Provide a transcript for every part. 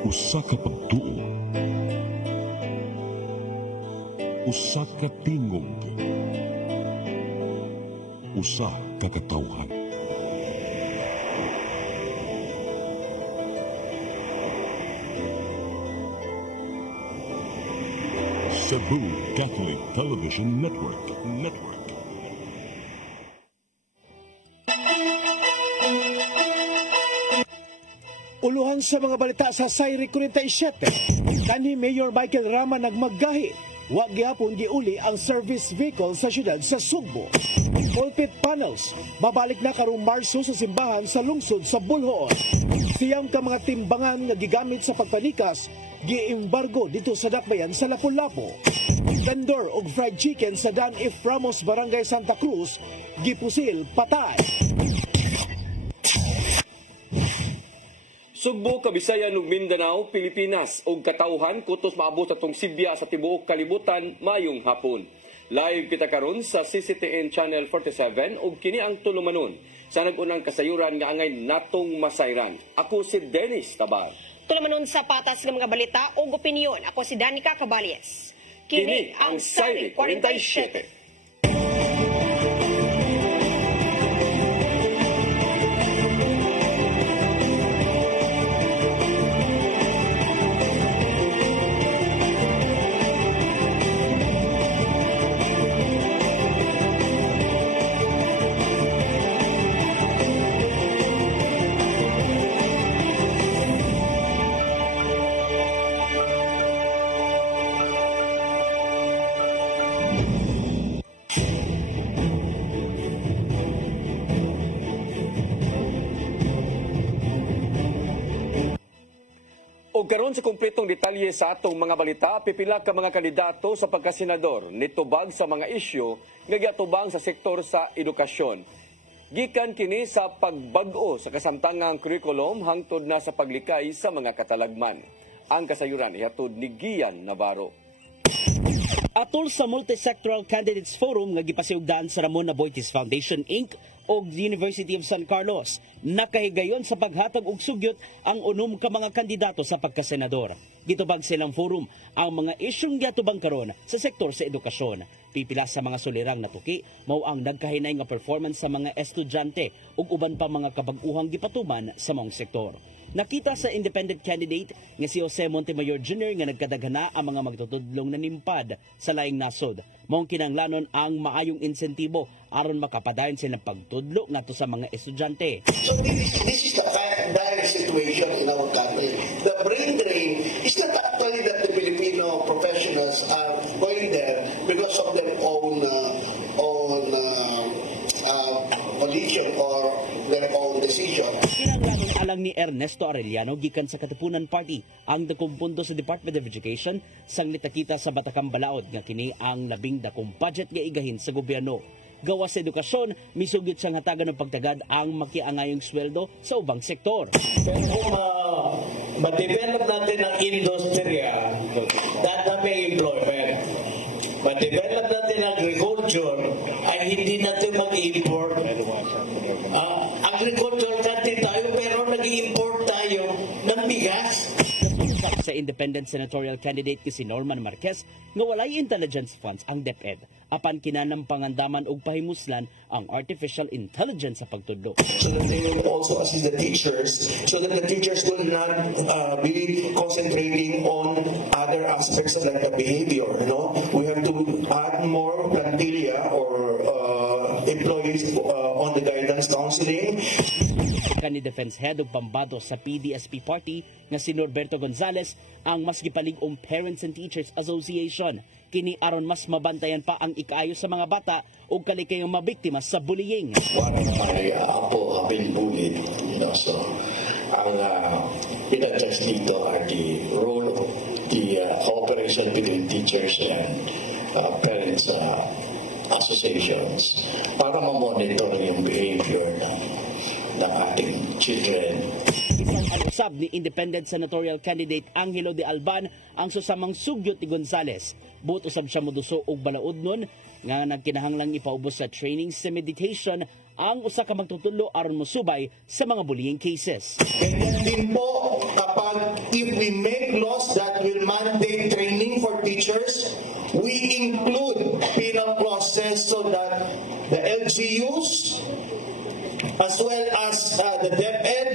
Usa ka pagtuo, usa ka tingog, usa ka katawhan. Cebu Catholic Television Network. Uluhan sa mga balita sa Sayri 47. Kanhi Mayor Michael Rama nagmaggahi. Wa gyapon giuli ang service vehicle sa syudad sa Sugbo. Pulpit panels, babalik na karong Marso sa simbahan sa lungsod sa Bulhoon. Siyam ka mga timbangan nga gigamit sa pagpanikas, gi-embargo dito sa dakbayan sa Lapu-Lapu. Vendor og fried chicken sa Dan F. Ramos, Barangay Santa Cruz, gipusil patay. Sugbo, Kabisayan ug Mindanao, Pilipinas ug katawhan kutos maabot atong Sibya sa tibuok kalibutan mayong hapon. Live kita karon sa CCTN Channel 47 ug kini ang tulumanon sa nag-unang kasayuran nga angay natong masayran. Ako si Dennis Tabar. Tulumanon sa patas ng mga balita ug opinyon. Ako si Danica Caballes. Kini ang Sayri 47. O karon sa kumpletong detalye sa atong mga balita, pipila ka mga kandidato sa pagkasenador nitubag sa mga isyu nga giatubang sa sektor sa edukasyon. Gikan kini sa pagbag-o sa kasamtangang curriculum hangtod na sa paglikay sa mga katalagman. Ang kasayuran ihatod ni Gian Navarro. Atol sa Multi-Sectoral Candidates Forum nga gipasiugdan sa Ramon Aboitiz Foundation Inc. o University of San Carlos, nakahigayon sa paghatag og sugyot ang unom ka mga kandidato sa pagkasenador. Gitubag silang forum ang mga isyung giatubang karon sa sektor sa edukasyon. Pipila sa mga sulirang natuki mao ang nagkahinay nga performance sa mga estudyante ug uban pa mga kabag-uhang gipatuman sa mong sektor. Nakita sa independent candidate nga si Jose Montemayor Jr. nga nagkadaghana ang mga magtutudlong nanimpad sa laing nasod. Maong kinanglanon ang maayong insentibo aron makapadayon silang pagtudlo ngadto sa mga estudyante. So this is the direct situation in our country. The brain drain is not actually that the Filipino professionals are going there because of their own volition or their own decision. Kinanglanon alang ni Ernesto Arellano gikan sa Katipunan Party ang dakong pundo sa Department of Education sang nitakita sa Batakang Balaod nga kini ang labing dakong budget nga igahin sa gobyerno. Gawa sa edukasyon, misugit siyang hatagan ng pagtagad ang makiangayong sweldo sa ubang sektor. Pero kung ma-develop natin ang industriya, that may employment. Ma-develop natin ang agriculture, ay hindi natin mag-import. Agriculture country tayo, pero nag-import tayo ng bigas. Sa independent senatorial candidate si Norman Marquez nga walay intelligence funds ang DepEd apan kinanang pangandaman og pahimuslan ang artificial intelligence sa pagtudlo. So that they will also assist the teachers so that the teachers will not be concentrating on other aspects like the behavior. We have to add more plantilla or employees on the guidance counseling. Kani Defense Head og pambado sa PDSP Party nga si Norberto Gonzales ang mas gipalig-ong Parents and Teachers Association. Kini aron mas mabantayan pa ang ikaayo sa mga bata o kalikayang mabiktima sa bullying. One of my apo have been bullied, so ang pinadjust dito are the role of the cooperation between teachers and parents associations para ma-monitor yung behavior ng ating children. Isang ni independent senatorial candidate Angelo de Alban ang susamang sugyot ni Gonzales. Buot usab siya moduso og balaod nun nga nagkinahanglang ipaubos sa training sa meditation ang usa ka magtutulo aron mosubay sa mga bullying cases. Ganyan din po kapag if we as well as the DepEd,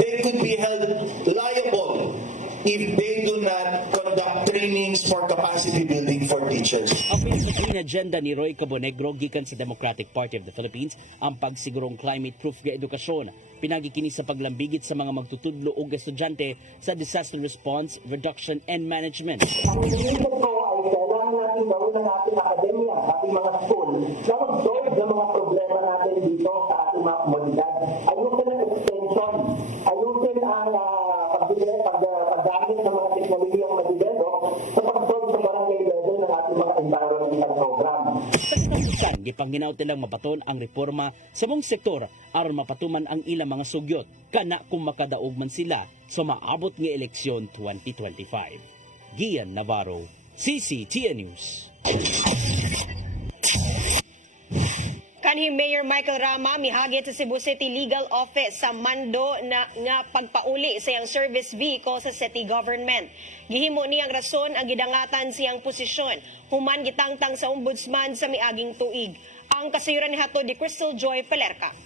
they could be held liable if they do not conduct trainings for capacity building for teachers. Apil sa green agenda ni Roy Cabonegro gikan sa Democratic Party of the Philippines ang pagsigurong climate-proof nga edukasyon. Pinagi kini sa paglambigit sa mga magtutudlo o estudyante sa disaster response, reduction, and management. Ang iniisip ko ay kailangan natin gawin ng ating akademya, ating mga school, na mag-solve ng mga problema natin dito sa ating mga komunidad. Ayusin ang extension, ayusin ang paggamit ng mga teknolohiyang madidevelop sa pag-solve sa barangay level ng ating mga environmental program. Sa gipanginaw tilang mabaton ang reforma sa mong sektor aron mapatuman ang ilang mga sugyot kana kung makadaog man sila sa maabot nga eleksyon 2025. Gian Navarro, CCTN News. Kanhi Mayor Michael Rama mihagit sa Cebu City Legal Office sa mando na nga pagpauli sa iyang service vehicle sa city government. Gihimo niyang rason ang gidangatan siyang posisyon human gitangtang sa ombudsman sa miaging tuig. Ang kasayuran ni Hato di Crystal Joy Palerca.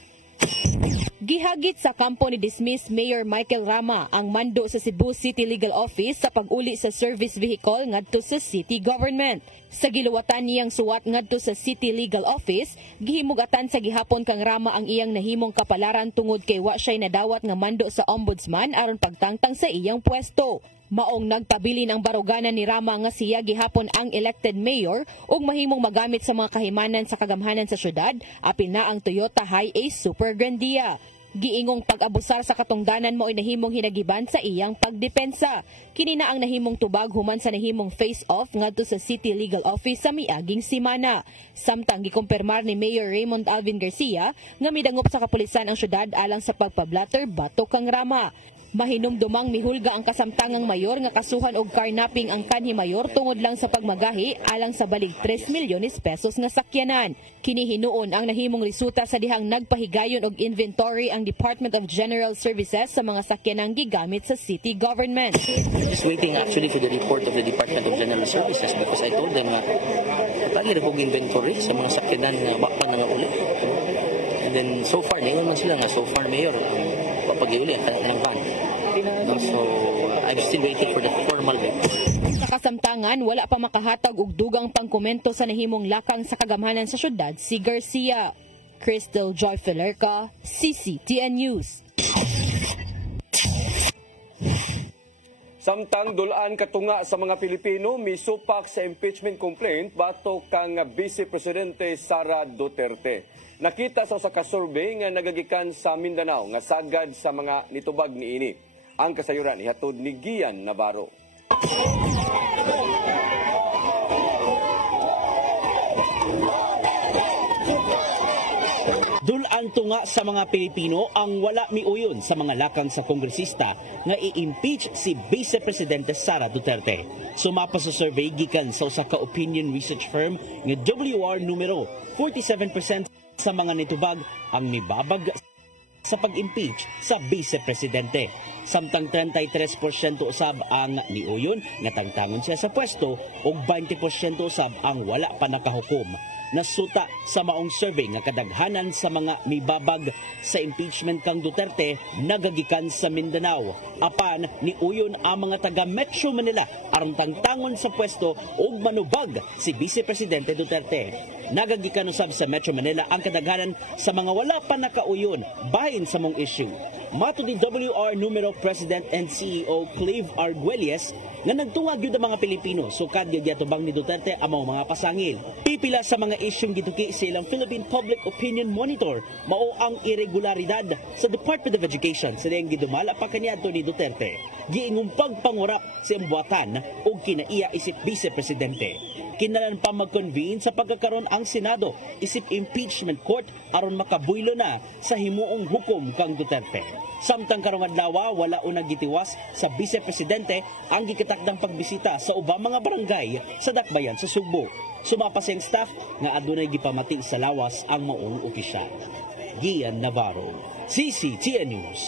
Gihagit sa kampo ni dismiss Mayor Michael Rama ang mando sa Cebu City Legal Office sa pag-uli sa service vehicle ngadto sa city government. Sa giluwatan niyang suwat ngadto sa City Legal Office, gihimugatan sa gihapon kang Rama ang iyang nahimong kapalaran tungod kay wa siya'y nadawat nga mando sa ombudsman aron pagtangtang sa iyang pwesto. Maong nagpabilin ang baruganan ni Rama nga siya gihapon ang elected mayor ug mahimong magamit sa mga kahimanan sa kagamhanan sa syudad, apil na ang Toyota Hi-Ace Super Grandia. Giingong pag-abusar sa katungdanan mo ay nahimong hinagiban sa iyang pagdepensa. Kini na ang nahimong tubag human sa nahimong face-off ngadto sa City Legal Office sa miaging simana. Samtang gikumpirmar ni Mayor Raymond Alvin Garcia nga midangop sa kapulisan ang syudad alang sa pagpablatter batok kang Rama. Mahinumdumang mihulga ang kasamtangang mayor nga kasuhan og carnapping ang kanhi mayor tungod lang sa pagmagahi alang sa balig 3 milyones pesos nga sakyanan. Kini hinuon ang nahimong resulta sa dihang nagpahigayon og inventory ang Department of General Services sa mga sakyanang gigamit sa city government. Just waiting actually for the report of the Department of General Services because I told them nga pagir og inventory sa mga sakyanan nga baka na uli. And then so far nayon man sila nga so far mayor papagiuli at ang van. So, I'm still waiting for the formal report. Sa kasamtangan, wala pa makahatag og dugang pangkomento sa nahimong lakang sa kagamhanan sa syudad si Garcia. Crystal Joy Palerca, CCTN News. Samtang dulaan katunga sa mga Pilipino, misupak sa impeachment complaint batok kang Vice Presidente Sara Duterte. Nakita sa usa ka survey nga nagagikan sa Mindanao nga sagad sa mga nitubag niini. Ang kasayuran ihatod ni Gian Navarro. Dulaan tunga sa mga Pilipino ang wala miuyon sa mga lakang sa kongresista nga i-impeach si Vice Presidente Sara Duterte. Sumapa sa survey gikan sa usa ka opinion research firm nga WR numero 47% sa mga nitubag ang mibabag sa pag-impeach sa Vice Presidente. Samtang 33% usab ang niuyon nga tangtangon siya sa pwesto ug 20% usab ang wala pa nakahukom. Nasuta sa maong survey nga kadaghanan sa mga mibabag sa impeachment kang Duterte nagagikan sa Mindanao. Apan niuyon ang mga taga Metro Manila aron tangtangon sa pwesto ug manubag si Vice Presidente Duterte. Nagagikan usab sa Metro Manila ang kadaghanan sa mga wala pa nakauyon bahin sa mong issue. Mato ni WR numero President and CEO Clive Arguelles nga nagtungag gyud ang mga Pilipino sukad gyud yatubang ni Duterte among mga pasangil. Pipila sa mga isyung gituki sa ilang Philippine Public Opinion Monitor mao ang irregularidad sa Department of Education sa diyang gidumala pa kaniadto ni Duterte. Giingong pagpangurap sa imbuatan ug kinaiya isip Vice Presidente. Kinalan pa mag-convene sa pagkakaroon ang Senado isip impeachment court aron makabuylo na sa himuong hukom kang Duterte. Samtang karong adlaw wala unang gitiwas sa Vice Presidente ang gikatakdang pagbisita sa ubang mga barangay sa Dakbayan sa Sugbo. Sumapa siyang staff nga adunay gipamati sa lawas ang maong opisyal. Gian Navarro, CCTN News.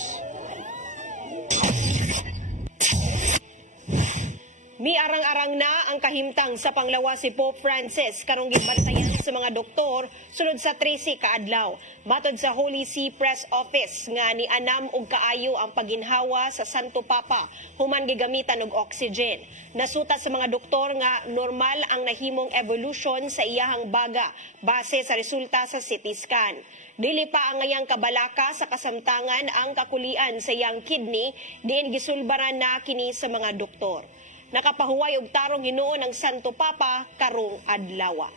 Miarang-arang na ang kahimtang sa panglawas si Pope Francis karong gibantayan sa mga doktor sulod sa 13 ka adlaw. Matod sa Holy See Press Office nga ni anam og kaayo ang paginhawa sa Santo Papa human gigamitan og oxygen. Nasuta sa mga doktor nga normal ang nahimong evolution sa iyahang baga base sa resulta sa CT scan. Dili pa ang ngayang kabalaka sa kasamtangan ang kakulian sa iyang kidney diin gisulbaran na kini sa mga doktor. Nakapahuway og tarong Ginoo ng Santo Papa karong adlaw.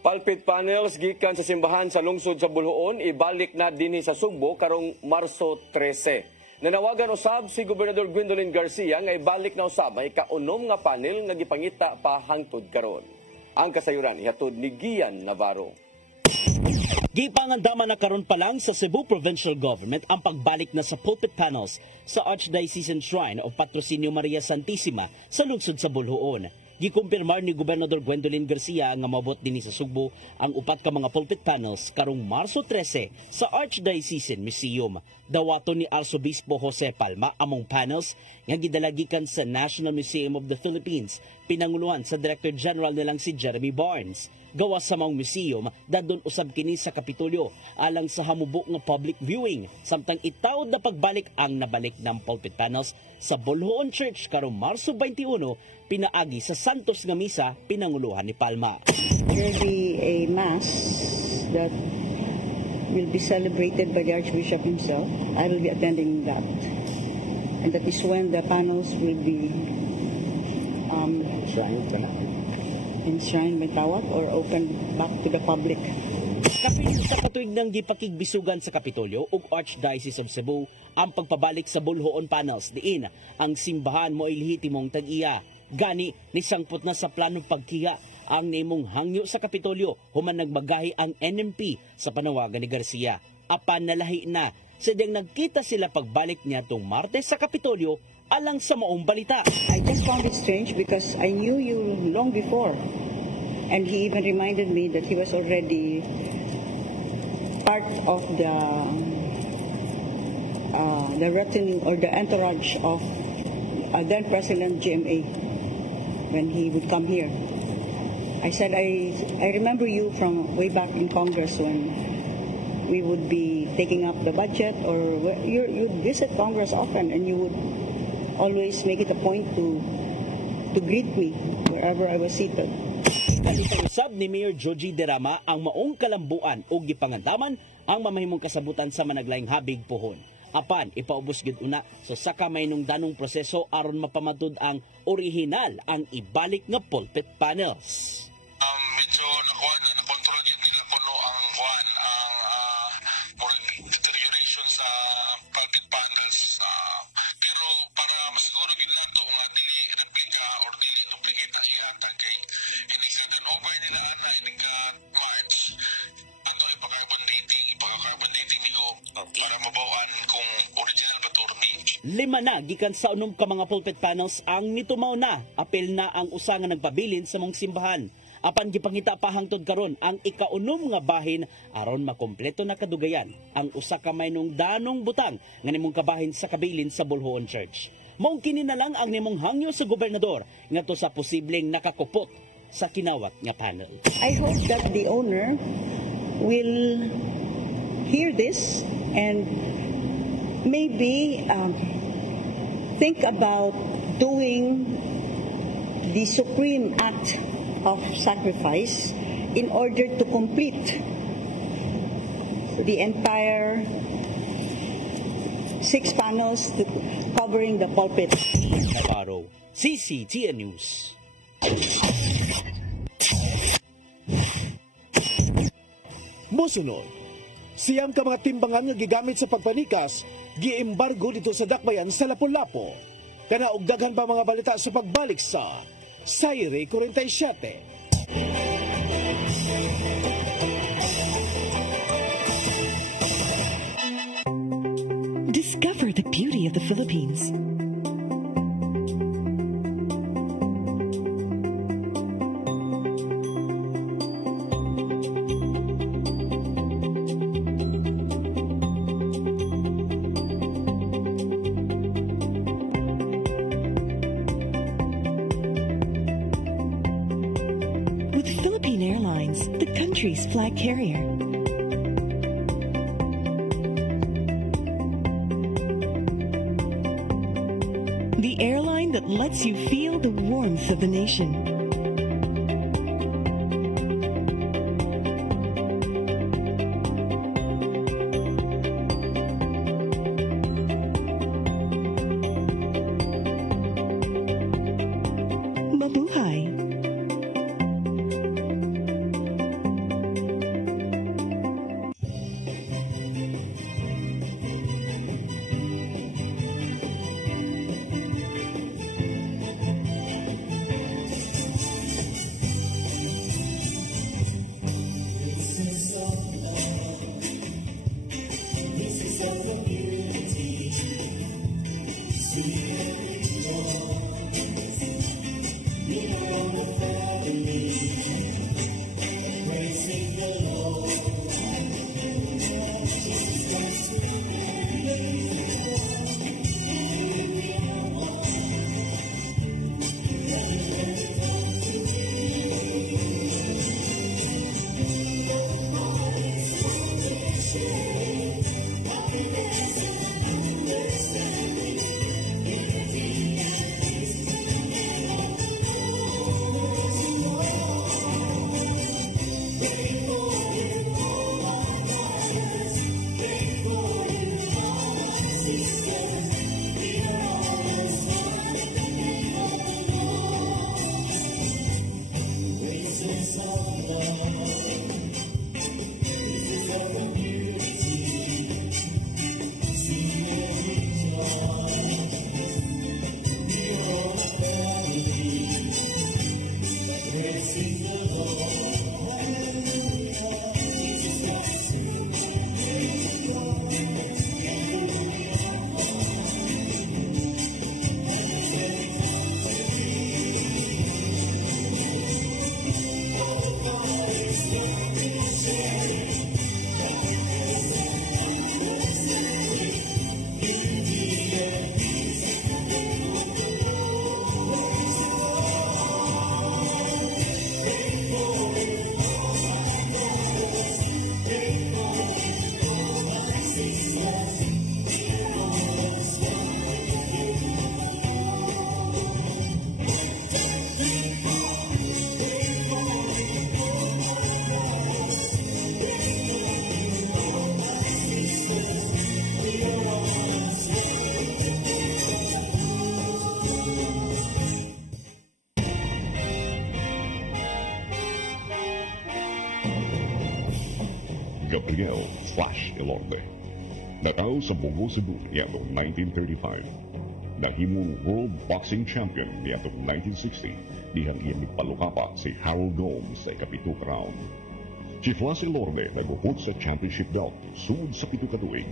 Pulpit panels gikan sa simbahan sa lungsod sa Buluon ibalik na dinhi sa Sugbo karong Marso 13. Nanawagan usab si Gobernador Gwendolyn Garcia nga ibalik na usab may kaunom nga panel nga gipangita pa hangtod karon. Ang kasayuran ihatod ni Gian Navarro. Gipangandaman na karon pa lang sa Cebu Provincial Government ang pagbalik na sa pulpit panels sa Archdiocesan Shrine of Patrocinio Maria Santissima sa lungsod sa Buluon. Gikumpirmar ni Gobernador Gwendolyn Garcia nga mabot dinhi sa Sugbo ang upat ka mga pulpit panels karong Marso 13 sa Archdiocesan Museum. Dawaton ni Arsobispo Jose Palma among panels nga gidalagikan sa National Museum of the Philippines, pinanguluhan sa Director General nilang si Jeremy Barnes. Gawas sa maong museum, dadon usab kini sa Kapitolyo alang sa hamubo nga public viewing, samtang itawod na pagbalik ang nabalik ng pulpit panels sa Buluon Church karong Marso 21, pinaagi sa Santos nga Misa, pinanguluhan ni Palma. There will be a mass that will be celebrated by the Archbishop himself. I will be attending that. And that is when the panels will be enshrined by tawag or open back to the public. Kapilit sa katuig ng gipakigbisugan sa Kapitolyo ug Archdiocese of Cebu ang pagpabalik sa Buluon panels diin ang simbahan mo lehitimong tag-iya. Gani nisangpot na sa plano pagkiha ang nimong hangyo sa Kapitolyo human nagmagahi ang NMP sa panawagan ni Garcia. Apan nalahi na sadyang nagkita sila pagbalik niya tong Martes sa Kapitolyo alang sa maong balita. I just found it strange because I knew you long before. And he even reminded me that he was already part of the retinue or the entourage of then President GMA when he would come here. I said, I remember you from way back in Congress when we would be taking up the budget, or you'd visit Congress often and you would always make it a point to greet me wherever I was seated. Kalisab ni Mayor Joji Derama ang maong kalambuan o gipangandaman ang mamahimong kasabutan sa managlaing habig pohon. Apan ipaubos gid una so saka may nung danong proseso aron mapamatud ang orihinal ang ibalik nga pulpit panels. Medyo nakontrol gid nila kuno ang deterioration sa pulpit panels. Pero para masiguro gid nato nga dili replika or dili duplicate na iya kay inikan over nila ana inika March ato ipaka-carbon dating nigo para mabawan kung original ba turni. 5 na gikan sa unom ka mga pulpit panels ang mitumaw na apel na ang usa nga nagpabilin sa mong simbahan. Apan gipangita pa hangtod karon ang ikaunom nga bahin aron makompleto na kadugayan ang usa ka maynong danong butang nga nimong kabahin sa kabilin sa Buluon Church. Mao kini na lang ang nimong hangyo sa gobernador ngadto sa posibleng nakakupot sa kinawat nga panel. I hope that the owner will hear this and maybe think about doing the supreme act of sacrifice in order to complete the entire 6 panels covering the pulpit. Navarro, CCTN News. Mosunod, siyam ka mga timbangan nga gigamit sa pagpanikas, giembargo dito sa dakbayan sa Lapu-Lapu. Kana og daghan pa mga balita sa pagbalik sa Sayre 47. Discover the beauty of the Philippines. country's flag carrier. The airline that lets you feel the warmth of the nation. Mabuhay! Gabriel Flash Elorde. Natao sa Bungo, Cebu niadtong 1935. Nahimong World Boxing Champion niadtong 1960 dihang iyang nagpalukapa si Harold Gomes sa ikapito round. Si Flash Elorde nagupot sa championship belt sud sa pito ka tuig.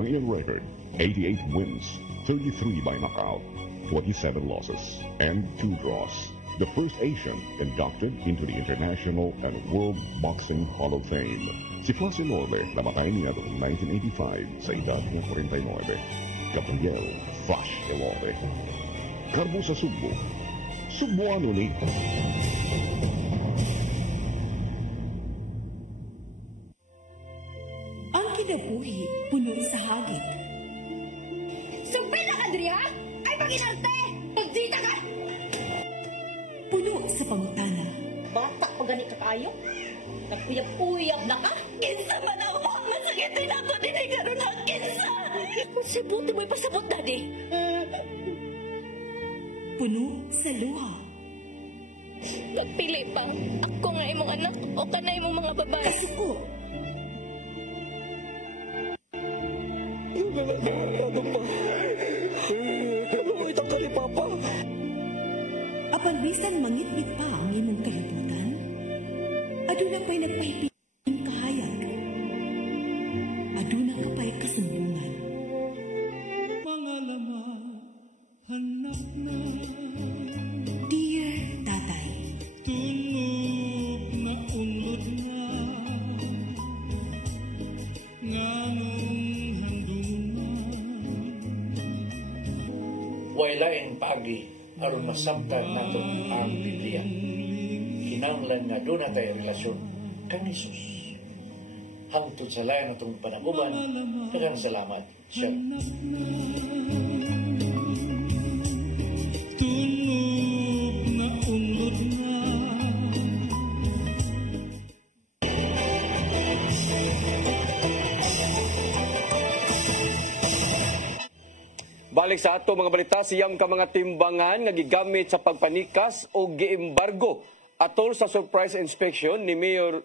Ang iyang record, 88 wins, 33 by knockout, 27 losses, and 2 draws. The first Asian inducted into the International and World Boxing Hall of Fame. Si Flash Elorde namatay niya noong 1985 sa edad ng 49. Gabriel Flash Elorde. Karbo sa Sugbo. Sugboano ni. Ang kinabuhi puno sa hagit. Sumpay na ka, Dria! Ay, maginarte! Magdita ka! Puno sa pangutana. Bata pa gani ka kayo? Nagpuyag-puyag na ka? Kinsa man ang mga sakitin ako din ay karoon ang kinsa! Sibuti mo'y pasabot, Daddy! Puno sa luha. Pagpili pang ako nga imong anak o ka na imong mga babae. Kasuko. Yung ano pa? Ano itang ka ni Papa? Apan bisan mangit-ngit pa ang imong kalibutan, aduna pa'y nagpahipiling kahayag. Aduna ka pa'y kasumbungan. Mga laman, hanap na. Dear Tatay, Tunog na unod na. Nganong handungan. Wailain pagi aron masabtan nato ang Biblia. Kinahanglan nga doon na tayo relasyon kang Jesus. Hangtod sa layan itong panaguban, daghang salamat, Sir. Tulog na unlod na. Balik sa ato mga balita, siyam ka mga timbangan nga gigamit sa pagpanikas o giembargo atol sa surprise inspection ni Mayor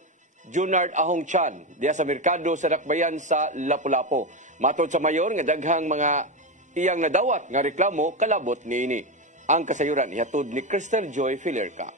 Junard Ahong Chan diya sa merkado sa Dakbayan sa Lapu-Lapu. Matod sa mayor nga daghang mga iyang nadawat nga reklamo kalabot niini. Ang kasayuran ihatod ni Crystal Joy Filerca.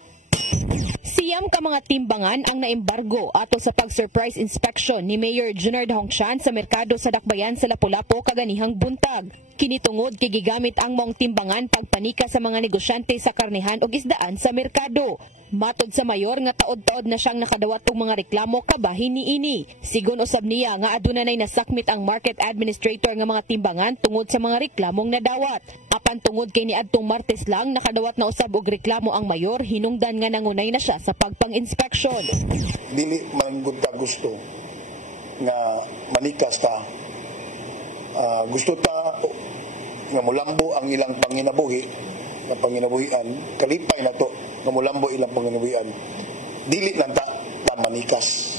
Siyam ka mga timbangan ang naembargo ato sa pag-surprise inspection ni Mayor Junard Ahong Chan sa merkado sa Dakbayan sa Lapu-Lapu kaganihang buntag. Kinitungod kay gigamit ang mong timbangan pagpanika sa mga negosyante sa karnihan ug isdaan sa merkado. Matod sa mayor nga taod-taod na siyang nakadawat og mga reklamo kabahin niini. Sigon usab niya nga aduna nay nasakmit ang market administrator nga mga timbangan tungod sa mga reklamong nadawat. Apan tungod kay niadtong Martes lang nakadawat na usab og reklamo ang mayor, hinungdan nga nangunay na siya sa pagpang-inspeksyon. Dili man gud ta gusto nga manikas ta. Gusto ta nga mulambo ang ilang panginabuhi, nga panginabuhian, kalipay na to nga mulambo ilang panginabuhian. Dili lang ta manikas.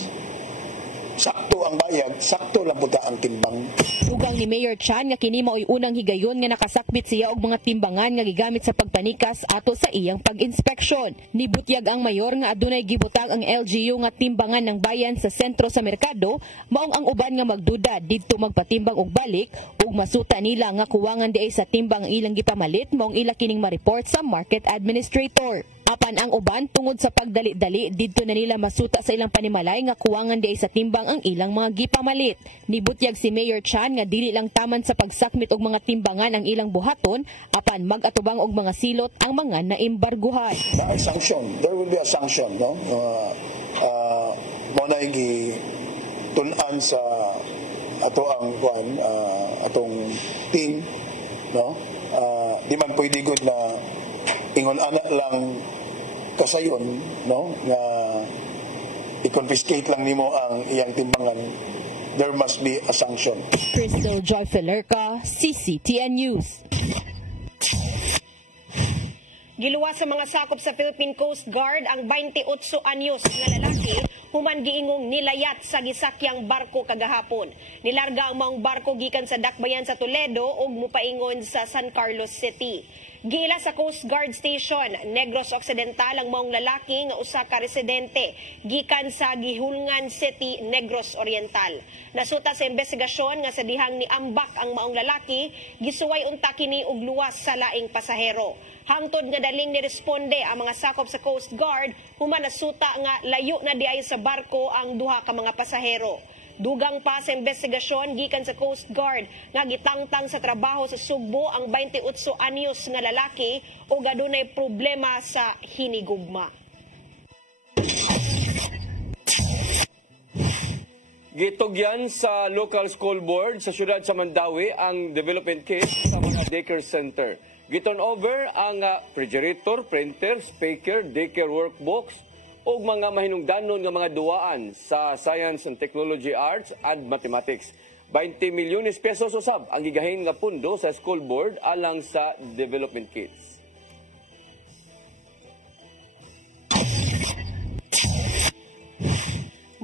Sakto ang bayad, sakto lang puta ang timbang. Ugang ni Mayor Chan nga kini mao'y unang higayon nga nakasakbit siya og mga timbangan nga gigamit sa pagpanikas ato sa iyang pag-inspeksyon. Nibutyag ang mayor nga adunay gibutang ang LGU nga timbangan ng bayan sa sentro sa merkado, maong ang uban nga magduda didto magpatimbang og balik ug masuta nila nga kuwangan diay sa timbang ang ilang gipamalit, maong ila kining ma-report sa market administrator. Apan ang uban tungod sa pagdali-dali didto na nila masuta sa ilang panimalay nga kuwangan diay sa timbang ang ilang mga gipamalit. Nibutyag si Mayor Chan nga dili lang taman sa pagsakmit og mga timbangan ang ilang buhaton, apan mag-atubang og mga silot ang mga naimbarguhan. Sanction, there will be a sanction, no? Mo na tun-an sa ato ang atong team, no? Di man pwede good na ingon anak lang kasayon, no, nga i-confiscate lang nimo ang iyang timbangan. There must be a sanction. Crystal Joy Filerca, CCTN News. Giluwas sa mga sakop sa Philippine Coast Guard ang 28 anyos nga lalaki human giingong nilayat sa gisakyang barko kagahapon. Nilarga ang maong barko gikan sa Dakbayan sa Toledo ug mupaingon sa San Carlos City. Giila sa Coast Guard Station, Negros Occidental ang maong lalaki nga usa ka residente gikan sa Gihulngan City, Negros Oriental. Nasuta sa investigasyon nga sa dihang ni ambak ang maong lalaki, gisuway unta kini og luwas sa laing pasahero. Hangtod nga daling niresponde ang mga sakop sa Coast Guard, human nasuta nga layo na diay sa barko ang duha ka mga pasahero. Dugang pa sa investigasyon gikan sa Coast Guard nga gitangtang sa trabaho sa Sugbo ang 28 anyos nga lalaki o adunay problema sa hinigugma. Gitugyan sa local school board sa siyudad sa Mandawi ang development kit sa mga daycare center. Giton over ang refrigerator, printer, speaker, daycare workbooks o mga mahinungdanon nga mga duwaan sa Science and Technology Arts and Mathematics. 20 milyones pesos usab ang gigahin nga pundo sa school board alang sa development kits.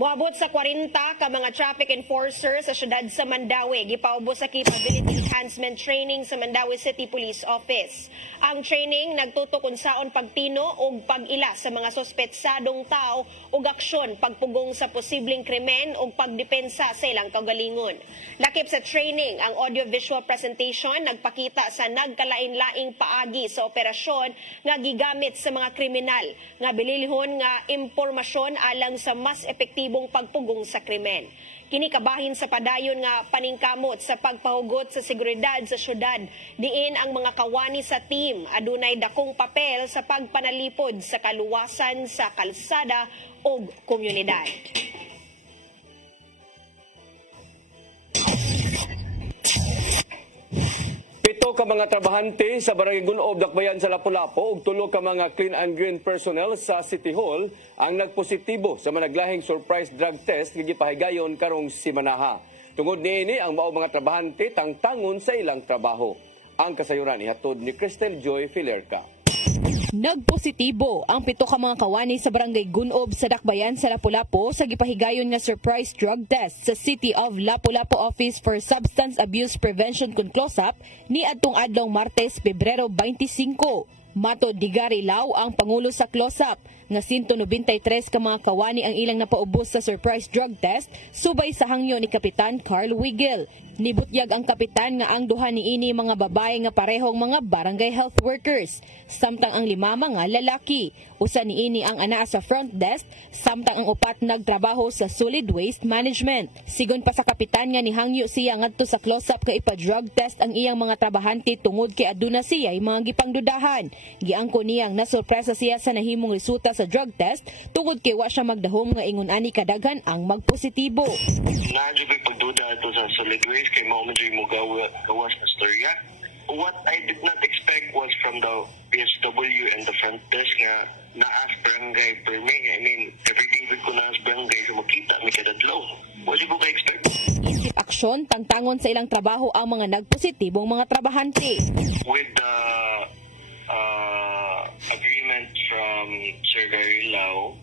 Moabot sa 40 ka mga traffic enforcers sa syudad sa Mandawi. Gipaubos sa capability enhancement training sa Mandawi City Police Office. Ang training nagtutok unsaon pagtino o pag-ila sa mga sospetsadong tao o aksyon pagpugong sa posibleng krimen o pagdepensa sa ilang kaugalingon. Lakip sa training, ang audio-visual presentation nagpakita sa nagkalain-laing paagi sa operasyon nga gigamit sa mga kriminal nga bililhon nga impormasyon alang sa mas epektibong pagpugong sa krimen. Kini kabahin sa padayon nga paningkamot sa pagpahugot sa seguridad sa syudad, diin ang mga kawani sa team adunay dakong papel sa pagpanalipod sa kaluwasan sa kalsada o komunidad. Tulo ka mga trabahante sa Barangay Gunob, Dakbayan sa Lapu-Lapu ug tulo ka mga clean and green personnel sa City Hall ang nagpositibo sa managlahing surprise drug test nga gipahigayon karong simanaha. Tungod niini ang mao mga trabahante tangtangon sa ilang trabaho. Ang kasayuran ihatod ni Cristel Joy Filerca. Nagpositibo ang 7 ka mga kawani sa Barangay Gunob sa Dakbayan sa Lapu-Lapu sa gipahigayon nga surprise drug test sa City of Lapu-Lapu Office for Substance Abuse Prevention kun CLOSAP ni adtong adlong Martes, Pebrero 25. Matod ni Gary Lau, ang pangulo sa CLOSAP, nga 193 ka mga kawani ang ilang napaubos sa surprise drug test subay sa hangyo ni Kapitan Carl Wigel. Nibutyag ang kapitan nga ang duha niini mga babae nga parehong mga barangay health workers, samtang ang 5 mga lalaki. Usa niini ang anaa sa front desk, samtang ang 4 nagtrabaho sa solid waste management. Sigon pa sa kapitan nga nihangyo siya ngadto sa CLOSAP ka ipa-drug test ang iyang mga trabahante tungod kay aduna siya mga gipangdudahan. Giangko niyang nasurpresa siya sa nahimong resulta sa drug test tungod kay wa siya magdahom nga ingon ani kadaghan ang magpositibo. Nadyo ko'y pagduda ito sa solid waste kay mao man mo gawas na storya. What I did not expect was from the PSW and the front desk nga naas barangay permit. I mean, everything ko naas barangay so makita mi kadadlaw. Wala ko ka-expect. Isip aksyon, tangtangon sa ilang trabaho ang mga nagpositibong mga trabahante. With the agreement from Sir Gary Lau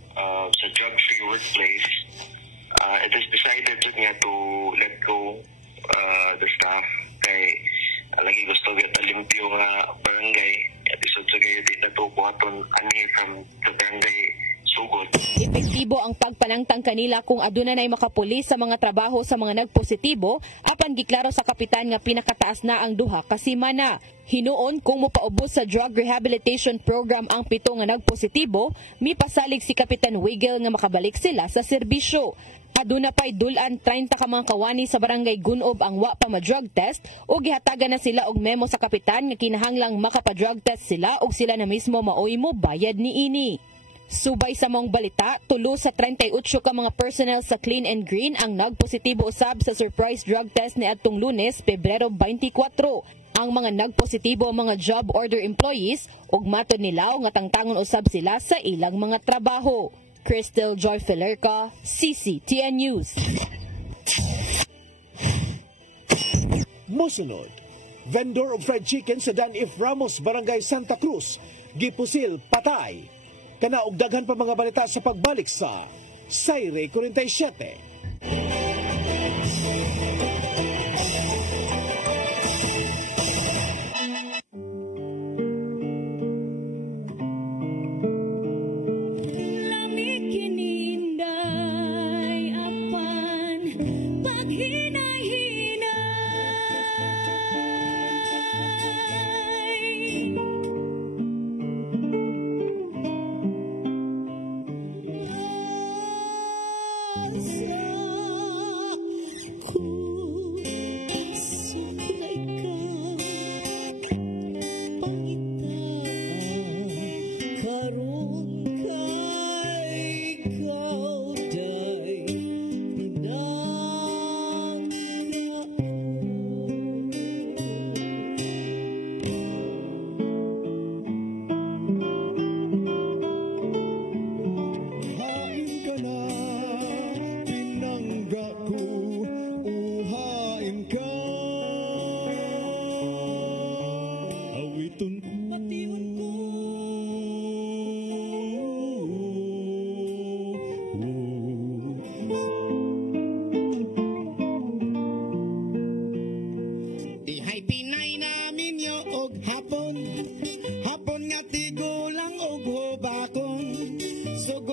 sa drug-free workplace, it is decided nga to let go the staff kay lagi gusto kita limpyo nga barangay at isod sa gayo dito to buhaton ani from the barangay sugod. Epektibo ang pagpanangtang kanila kung aduna nay makapulis sa mga trabaho sa mga nagpositibo apan giklaro sa kapitan nga pinakataas na ang duha ka semana. Hinuon kung mopaubos sa drug rehabilitation program ang 7 nga nagpositibo, mipasalig si Kapitan Wigel nga makabalik sila sa serbisyo. Aduna pa'y dulan 30 ka mga kawani sa Barangay Gunob ang wa pa ma-drug test o gihatagan na sila og memo sa kapitan nga kinahanglang makapa-drug test sila og sila na mismo maoy mo bayad niini. Subay sa mong balita, 3 sa 38 ka mga personnel sa Clean and Green ang nagpositibo usab sa surprise drug test ni adtong Lunes, Pebrero 24. Ang mga nagpositibo mga job order employees ug matod ni Lau nga tangtangon usab sila sa ilang mga trabaho. Cristel Joy Filerca, CCTN News. Mosunod, vendor of fried chicken sa Dan If Ramos, Barangay Santa Cruz, gipusil patay. Kana og daghan pa mga balita sa pagbalik sa Sayre 47.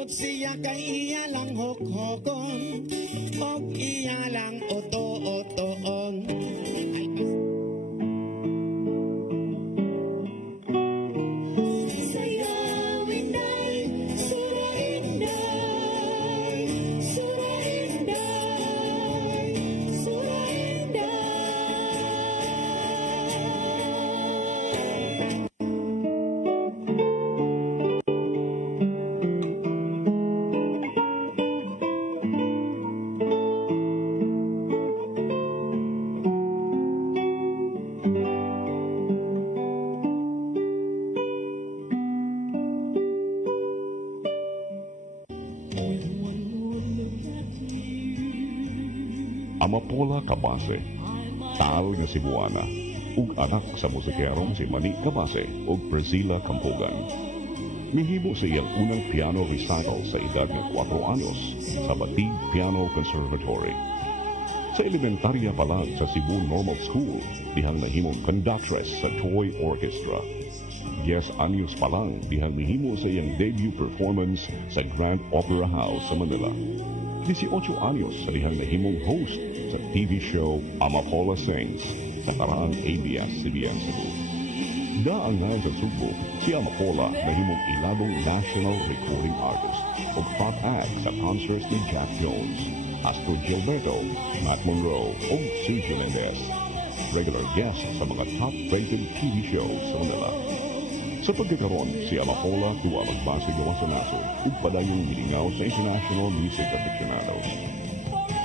Siya kay iya lang hok-hokon og iya lang oto-otoon. Sayawin day, surain day, surain day, surain day. Amapola Cabase, tal nga Cebuana, ug anak sa musikerong si Manny Cabase ug Priscilla Campogan. Mihimo sa iyang unang piano recital sa edad ng 4 anyos sa Batig Piano Conservatory. Sa elementarya pa lang sa Cebu Normal School, dihang nahimong conductress sa Troy Orchestra. 10 anyos pa lang dihang nahimo sa iyang debut performance sa Grand Opera House sa Manila. 18 anyos sa dihang nahimong host sa TV show Amapola Sings sa karaang ABS-CBN Cebu. Daangan sa Sugbo, si Amapola nahimong ilabong national recording artist o top act sa concerts ni Jack Jones, Astro Gilberto, Matt Monroe o C. Melendez. Regular guest sa mga top-rated TV shows sa Manila. Sa pagkakaroon, si Amapola tuwa magbase gawa sa nasod ug padayong milingaw sa International Music Aficionados.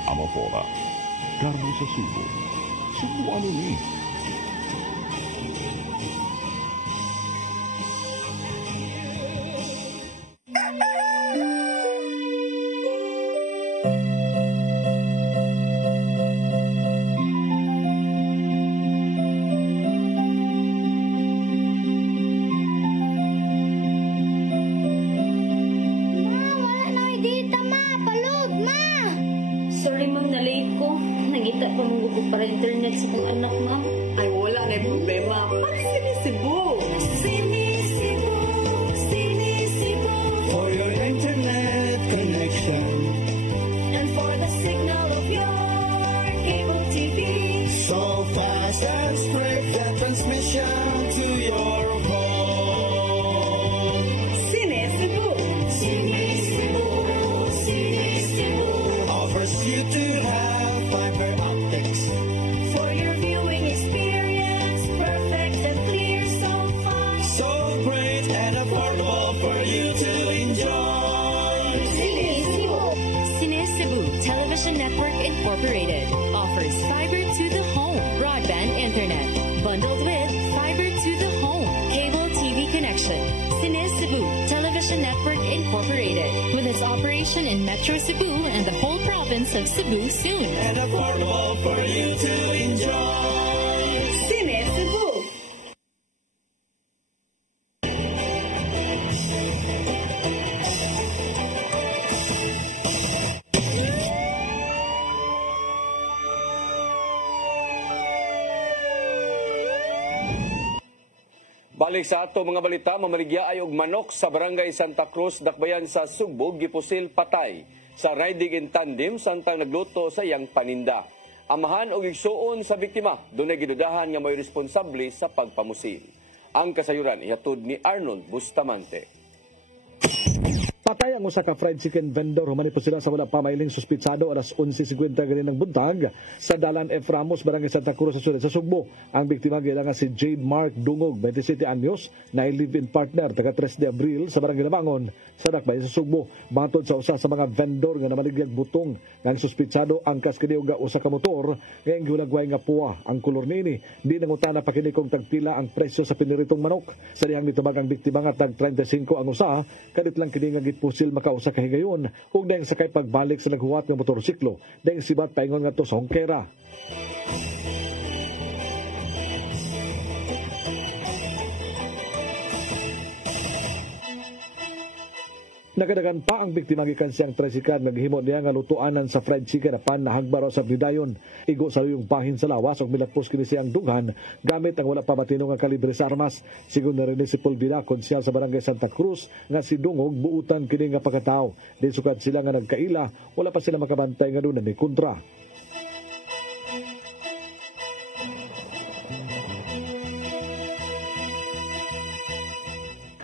Amapola, karmo sa Subo. Subo ano ni? Para internet sa kong anak, ma'am. Ay, wala na problema. Para Sinisibo. Sinisibo. Sinisibo. For your internet connection. And for the signal of your cable TV. So fast and straight the transmission to your phone. Sinisibo. Sinisibo. Sinisibo. Offers you to have fiber optics. For your viewing experience, perfect and clear so fast. So great and affordable for you to enjoy. Sinisibo. Sinisibo Television Network Incorporated offers fiber to the home broadband internet bundled with fiber to the home cable TV connection. Sinisibo Television Network Incorporated with its operation in Metro Cebu and the whole province of Cebu soon. And affordable for you to enjoy. Sinisibo. Balik sa ato mga balita, mamaligya ay og manok sa Barangay Santa Cruz, Dakbayan sa Sugbog, gipusil patay sa riding in tandem samtang nagluto sa iyang paninda. Amahan og igsuon sa biktima, dunay gidudahan nga may responsable sa pagpamusil. Ang kasayuran ihatod ni Arnold Bustamante. Patay ang usa ka fried chicken vendor. Humani po sila sa wala pamailing suspitsado alas 11:50 ganin ng buntag sa Dalan F. Ramos, Barangay Santa Cruz sa Sulit sa Sugbo. Ang biktima gilang si Jade Mark Dungog, 27 anyos, na live-in partner taga 3 de Abril sa Barangay Labangon sa Dakbayan sa Sugbo. Matod sa usa sa mga vendor nga namaligyag butong nga suspitsado angkas kini og usa ka motor nga gihulagway nga puwa. Ang kolor niini di nangutana pa kini kung tagpila ang presyo sa piniritong manok. Sa dihang nitubag ang biktima nga tag 35 ang usa, kadit lang kini nga pusil makausa ka higayon ug dahil sakay pagbalik sa naghuwat ng motorsiklo dahil sibat paingon nga to sa hongkera. Nagadagan pa ang biktima gikan siyang tricycle naghimo niya nga lutuanan sa fried chicken apan nahagbaro sa bidayon. Igo sa luyong pahin sa lawas ug milapos kini siyang dughan gamit ang wala pa matino nga kalibre sa armas. Sigon na rin si Paul Vila, konsyal sa Barangay Santa Cruz, nga si Dungog buutan kini nga pagkatao. Di sukad sila nga nagkaila, wala pa sila makabantay nga doon ni kontra.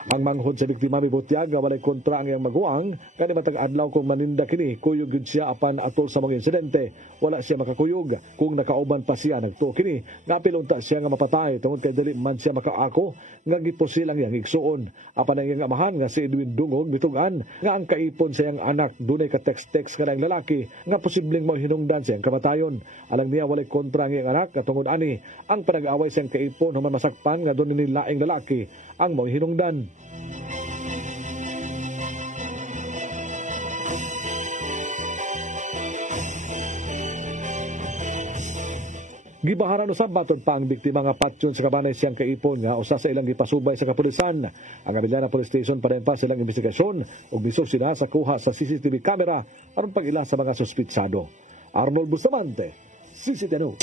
Ang manghod sa biktima mibutyag nga walay kontra ang iyang maguwang kani matag adlaw kung maninda kini kuyog gyud siya apan atol sa mga insidente wala siya makakuyog kung nakauban pa siya nagtuo kini nga pilunta siya nga mapatay tungod kay dili man siya makaako nga gipusil ang iyang igsuon apan ang iyang amahan nga si Edwin Dungog mitugan nga ang kaipon sa iyang anak dunay ka text-text kanang lalaki nga posibleng mahinungdan sa iyang kamatayon. Alang niya walay kontra ang iyang anak katungod ani ang panag-away sa iyang kaipon human masakpan nga dunay ni laing lalaki ang mahinungdan. Gibaharan usab baton pa ang biktima nga patyon sa kabanay siyang kaipon nga usa sa ilang gipasubay sa kapulisan. Ang Abiliana Police Station pa rin pa silang investigasyon ug misog sila sa kuha sa CCTV camera aron pag-ila sa mga suspitsado. Arnold Bustamante, CCTV News.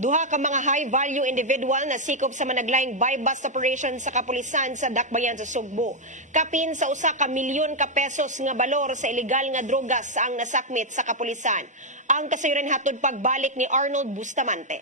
Duha ka mga high-value individual na sikop sa managlaing buy-bust operation sa kapulisan sa Dakbayan sa Sugbo. Kapin sa usa ka milyon ka pesos nga balor sa ilegal nga drogas ang nasakmit sa kapulisan. Ang kasayuran hatod pagbalik ni Arnold Bustamante.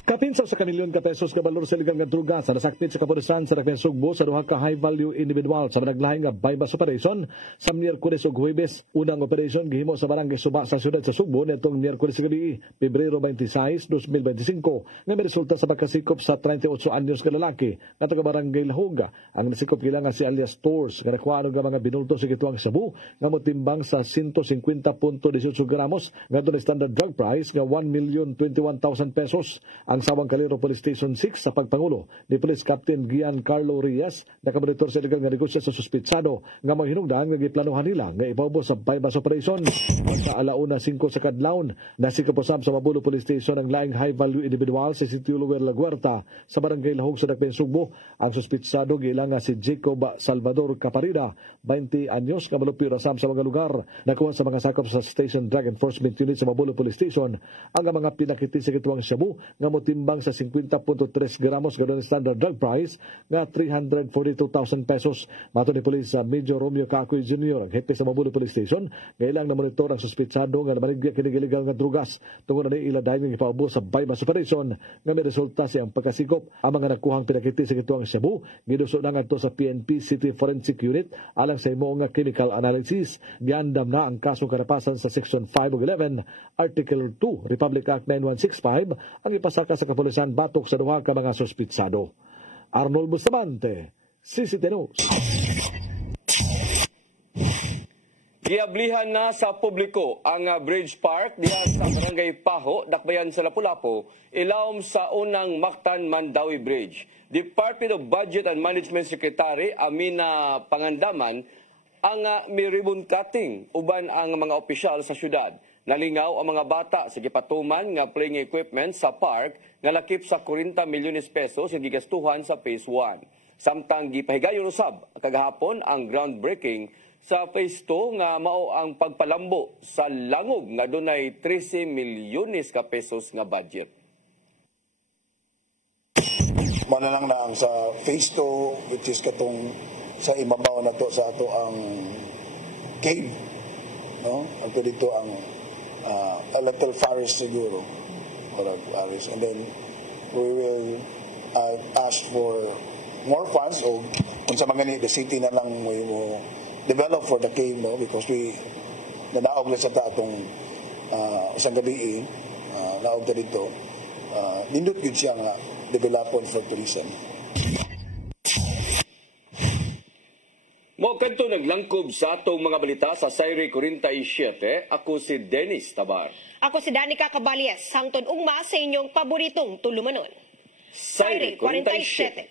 Kapin sa 1 milyon ka pesos nga balor sa ilegal nga droga sa nasakmit sa kapulisan sa Dakbayan Sugbo sa duha ka high-value individual sa managlaing nga buy-bust operation sa Miyerkules ug Huwebes. Unang operasyon gihimo sa barangay Suba sa siyudad sa Sugbo nitong Miyerkules gabi, Pebrero 26, 2025 nga may resulta sa pagkasikop sa 38 anyos nga lalaki nga taga barangay Lahog. Ang nasikop gila nga si alias Tours nga nakuha nga mga binulto sa gituang Cebu nga motimbang sa 150.18 gramos nga doon standard drug price nga 1,021,000 pesos. Ang Sawang Calero Police Station 6 sa pagpangulo ni Police Captain Giancarlo Reyes nakamonitor sa ilegal nga negosyo sa suspitsado nga mga hinungdan nga giplanuhan nila nga ipaubos sa buy-bust operation. Sa alauna 5 sa kadlawon nasikop usab sa Mabulo Police Station ang laing high-value individual si Titulo La Guerta sa barangay Lahog sa Dakbayan Sugbo. Ang suspitsado giila nga si Jacob Salvador Caparida, 20 anyos nga malupyo rasam sa mga lugar. Nakuha sa mga sakop sa Station Drug Enforcement Unit sa Mabulo Police Station ang mga pinakiti sa gituang Cebu nga timbang sa 50.3 gramos gadon standard drug price nga 342,000 pesos. Mato ni Police Major Romeo Cacoy Jr. ang hepe sa Mabulo Police Station nga ilang na monitor ang suspitsado nga namanigya kini illegal nga drugas tungod na ila dahil nga ipaubos sa buy-bust operation nga may resulta siyang pagkasikop. Ang mga nakuhang pinakiti sa gituang Cebu giduso na ngadto sa PNP City Forensic Unit alang sa imo nga chemical analysis. Giandam na ang kasong karapasan sa Section 5 ug 11 Article 2 Republic Act 9165 ang ipasaka sa kapulisan batok sa duha ka mga suspitsado. Arnold Bustamante, CCTV News. Giablihan na sa publiko ang Bridge Park diha sa Barangay Paho, Dakbayan sa Lapu-Lapu, ilawom sa unang Mactan-Mandawi Bridge. Department of Budget and Management Secretary Amina Pangandaman ang may ribbon cutting uban ang mga opisyal sa syudad. Nalingaw ang mga bata sa gipatuman nga playing equipment sa park nga lakip sa 40 milyones pesos nga gigastuhan sa Phase 1. Samtang gipahigayon usab kagahapon ang groundbreaking sa Phase 2 nga mao ang pagpalambo sa langub nga dunay 13 milyones ka pesos nga budget. Mana lang na ang sa Phase 2 which is katong sa imabaw na to sa ato ang cave, no? Ato dito ang a little forest siguro, and then we will ask for more funds o kung sa mga the city na lang we will develop for the cave, no? Because we nanaog na sa atong isang gabi naog ta dito nindot gid siya nga developon for tourism. Mo kadto naglangkob sa atong mga balita sa Sayre 47. Ako si Dennis Tabar. Ako si Danica Caballes. Hangtod ugma sa inyong paboritong tulumanon. Sayre 47.